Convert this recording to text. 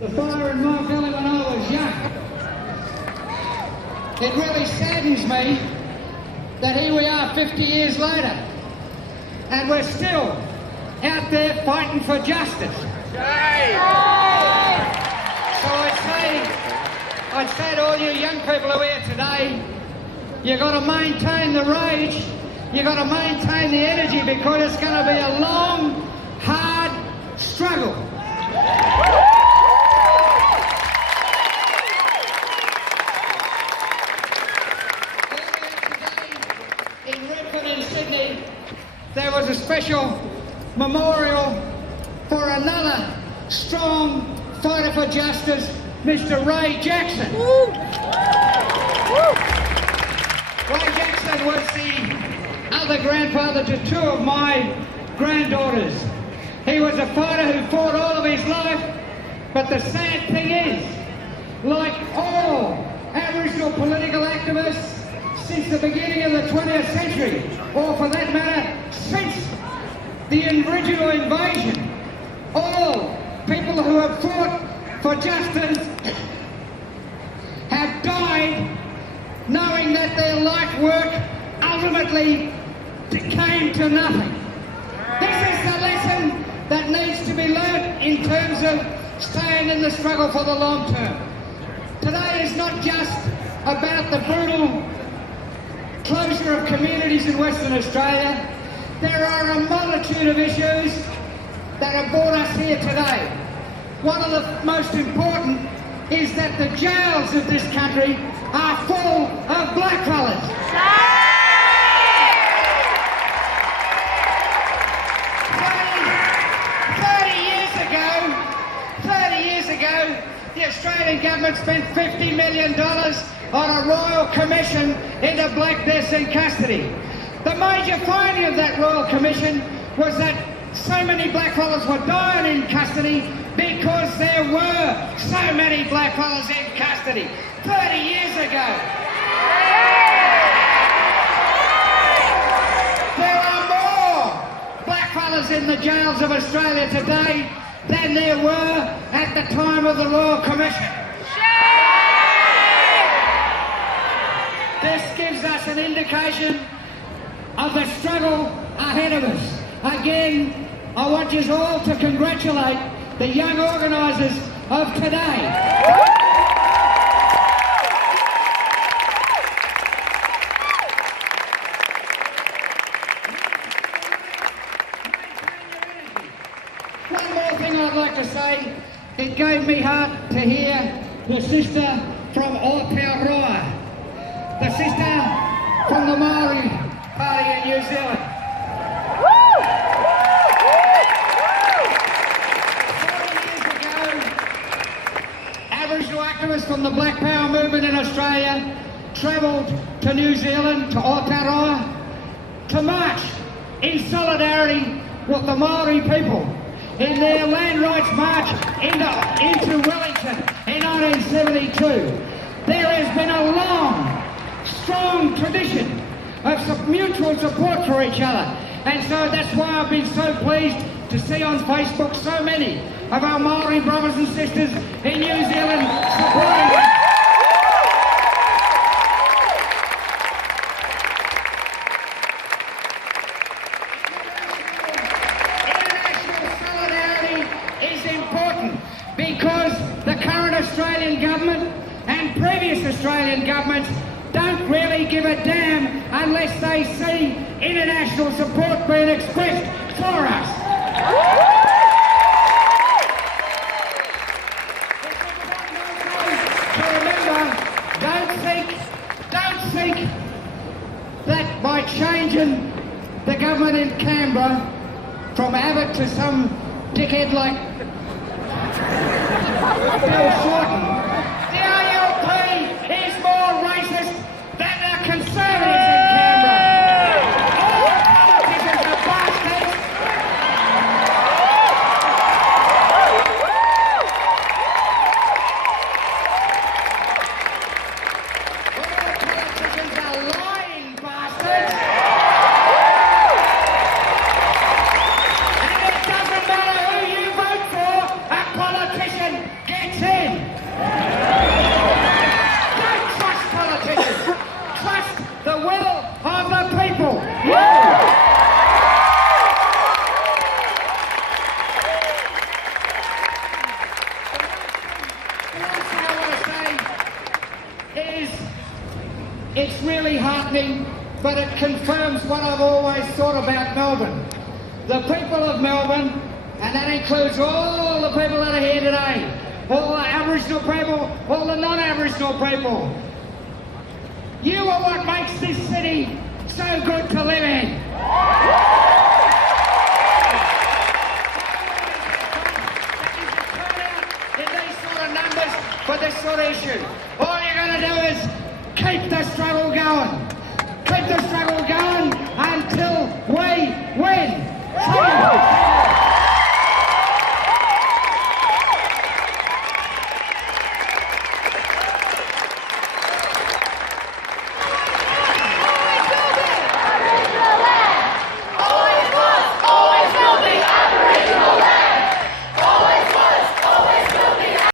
the fire in my belly when I was young. It really saddens me that here we are 50 years later and we're still out there fighting for justice. So I'd say to all you young people who are here today, you've got to maintain the rage, you've got to maintain the energy, because it's going to be a long, hard struggle. In Redford in Sydney, there was a special memorial for another strong fighter for justice, Mr. Ray Jackson. Ray Jackson was the other grandfather to two of my granddaughters. He was a fighter who fought all of his life, but the sad thing is, like all Aboriginal political activists since the beginning of the 20th century, or for that matter, since the original invasion, all people who have fought for justice have died knowing that their life work ultimately came to nothing. This is the lesson that needs to be learnt in terms of staying in the struggle for the long term. Today is not just about the brutal closure of communities in Western Australia. There are a multitude of issues that have brought us here today. One of the most important is that the jails of this country are full of blackfellas. 30 years ago, the Australian government spent $50 million on a royal commission into black deaths in custody. The major finding of that royal commission was that so many blackfellas were dying in custody because there were so many blackfellas in custody 30 years ago. There are more blackfellas in the jails of Australia today than there were at the time of the Royal Commission. This gives us an indication of the struggle ahead of us. Again, I want you all to congratulate the young organisers of today. One more thing I'd like to say, it gave me heart to hear the sister from Aotearoa, the sister from the Maori Party in New Zealand. 40 years ago, Aboriginal activists from the Black Power movement in Australia travelled to New Zealand, to Aotearoa, to march in solidarity with the Maori people in their land rights march into Wellington in 1972. There has been a long, strong tradition of some mutual support for each other, and so that's why I've been so pleased to see on Facebook so many of our Maori brothers and sisters in New Zealand supporting us. Because the current Australian government and previous Australian governments don't really give a damn unless they see international support being expressed for us. To remember, don't think that by changing the government in Canberra from Abbott to some dickhead like Bill Shorten, the ALP is more racist than the Conservatives in Canberra. All politicians are bastards. All politicians are lying bastards. And it doesn't matter who you vote gets in. Don't trust politicians. Trust the will of the people. The last thing I want to say is it's really heartening, but it confirms what I've always thought about Melbourne. The people of Melbourne, and that includes all the people that are here today, all the Aboriginal people, all the non-Aboriginal people. You are what makes this city so good to live in. In these sort of numbers for this sort of issue. All you're going to do is keep the struggle going. Keep the struggle going until we win. See you.